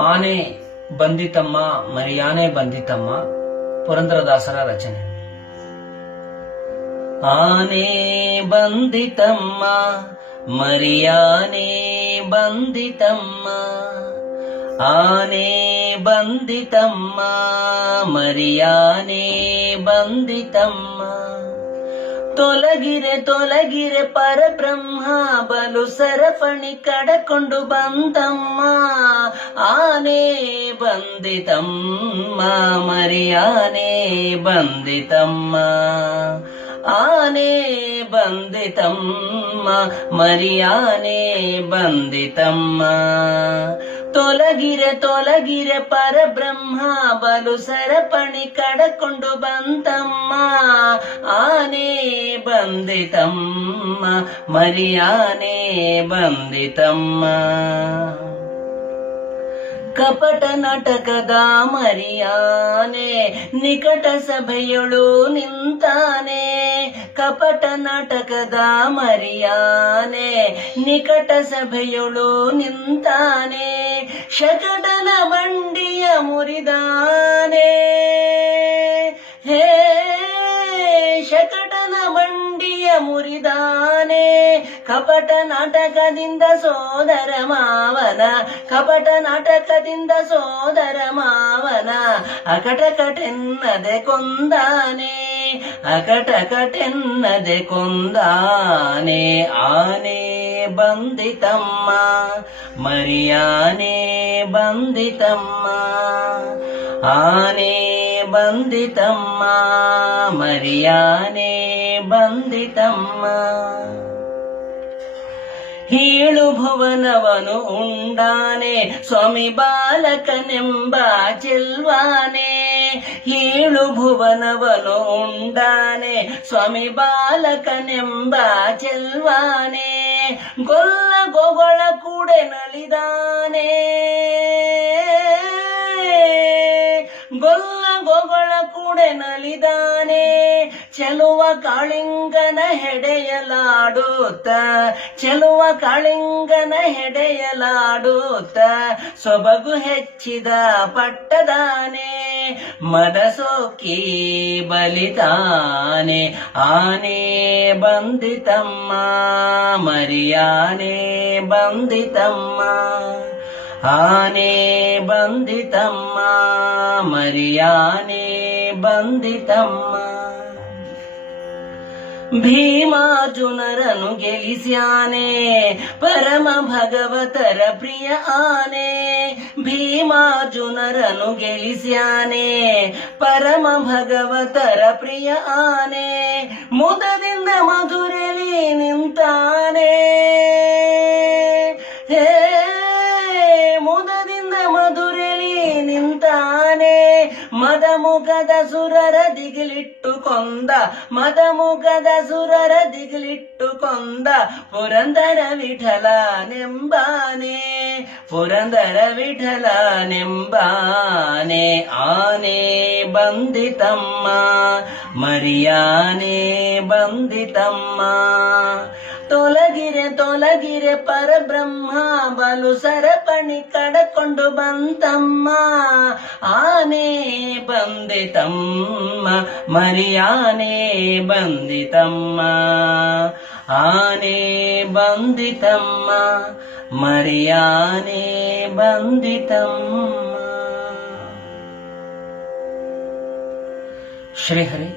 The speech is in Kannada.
ಆನೆ ಬಂದಿತಮ್ಮ ಮರಿಯಾನೆ ಬಂದಿತಮ್ಮ ಪುರಂದರದಾಸರ ರಚನೆ. ಆನೆ ಬಂದಿತಮ್ಮ ಮರಿಯಾನೆ ಬಂದಿತಮ್ಮ, ಆನೆ ಬಂದಿತಮ್ಮ ಮರಿಯಾನೆ ಬಂದಿತಮ್ಮ. ತೊಲಗಿರೆ ತೊಲಗಿರೆ ಪರಬ್ರಹ್ಮ ಬಲು ಸರಪಣಿ ಕಡಕೊಂಡು ಬಂತಮ್ಮ. ಆನೆ ಬಂದಿತಮ್ಮ ಮರಿಯಾನೆ ಬಂದಿತಮ್ಮ, ಆನೆ ಬಂದಿತಮ್ಮ ಮರಿಯಾನೆ ಬಂದಿತಮ್ಮ. ತೊಲಗಿರೆ ತೊಲಗಿರೆ ಪರಬ್ರಹ್ಮ ಬಲು ಸರಪಣಿ ಕಡಕೊಂಡು ಬಂತಮ್ಮ. ಆನೆ ಬಂದಿತಮ್ಮ ಮರಿಯಾನೆ ಬಂದಿತಮ್ಮ. ಕಪಟ ನಾಟಕದ ಮರಿಯಾನೆ ನಿಕಟ ಸಭೆಯೊಳು ನಿಂತಾನೆ. ಕಪಟ ನಾಟಕದ ಮರಿಯಾನೆ ನಿಕಟ ಸಭೆಯೊಳು ನಿಂತಾನೆ. ಶಕಟನ ಬಂಡಿಯ ಮುರಿದಾನೆ, ಹೇ ಶಕಟನ ಬಂಡಿಯ ಮುರಿದಾನೆ. ಕಪಟ ನಾಟಕದಿಂದ ಸೋದರ ಮಾವನ, ಕಪಟ ನಾಟಕದಿಂದ ಸೋದರ ಮಾವನ ಅಕಟಕಟೆನ್ನದೆ ಕೊಂದಾನೆ, ಅಕಟಕಟೆನ್ನದೆ ಕೊಂದಾನೆ. ಆನೆ ಬಂದಿತಮ್ಮ ಮರಿಯಾನೆ ಬಂದಿತಮ್ಮ, ಆನೆ ಬಂದಿತಮ್ಮ ಮರಿಯಾನೆ ಬಂದಿತಮ್ಮ. ಹೀಳು ಭುವನವನು ಉಂಡಾನೆ ಸ್ವಾಮಿ ಬಾಲಕನೆಂಬ ಚೆಲ್ವಾನೆ. ಹೀಳು ಭುವನವನು ಉಂಡಾನೆ ಸ್ವಾಮಿ ಬಾಲಕನೆಂಬ ಚೆಲ್ವಾನೆ. ಗೊಲ್ಲ ಗೊಗಳ ಕೂಡೆ ನಲಿದಾನೆ, ಗೊಲ್ಲ ಗೊಗಳ ಕೂಡೆ ನಲಿದಾನೆ. ಚೆಲುವ ಕಾಳಿಂಗನ ಹೆಡೆಯಲಾಡುತ್ತ, ಚೆಲುವ ಕಾಳಿಂಗನ ಹೆಡೆಯಲಾಡುತ್ತ ಸೊಬಗು ಹೆಚ್ಚಿದ ಪಟ್ಟದಾನೆ. ಮದಸೋಕಿ ಬಲಿತಾನೆ. ಆನೆ ಬಂದಿತಮ್ಮ ಮರಿಯಾನೆ ಬಂದಿತಮ್ಮ, ಆನೆ ಬಂದಿತಮ್ಮ ಮರಿಯಾನೆ ಬಂದಿತಮ್ಮ. ಭೀಮಾರ್ಜುನರನು ಗೆಲಿಸ್ಯಾನೆ ಪರಮ ಭಗವತರ ಪ್ರಿಯ ಆನೆ. ಭೀಮಾರ್ಜುನರನು ಗೆಲಿಸ್ಯಾನೆ ಪರಮ ಭಗವತರ ಪ್ರಿಯ ಆನೆ. ಮುದದಿಂದ ಮಧುರೆಲಿ ನಿಂತಾನೆ, ಹೇ ಮುದದಿಂದ ಮಧುರೆಲಿ ನಿಂತಾನೆ. ಮದಮುಖದ ಸುರರ ದಿಗಿಲಿಟ್ಟು ಕೊಂದ, ಮದಮುಖದ ಸುರರ ದಿಗಿಲಿಟ್ಟು ಕೊಂದ ಪುರಂದರ ವಿಠಲನೆಂಬಾನೆ, ಪುರಂದರ ವಿಠಲನೆಂಬಾನೆ. ಆನೆ ಬಂದಿತಮ್ಮ ಮರಿಯಾನೆ ಬಂದಿತಮ್ಮ. ತೊಲಗಿರೆ ತೊಲಗಿರೆ ಪರಬ್ರಹ್ಮ ಬಲು ಸರಪಣಿ ಕಡಕೊಂಡು ಬಂತಮ್ಮ. ಆನೆ ಬಂದಿತಮ್ಮ ಮರಿಯಾನೆ ಬಂದಿತಮ್ಮ, ಆನೆ ಬಂದಿತಮ್ಮ ಮರಿಯಾನೆ ಬಂದಿತಮ್ಮ. ಶ್ರೀಹರಿ.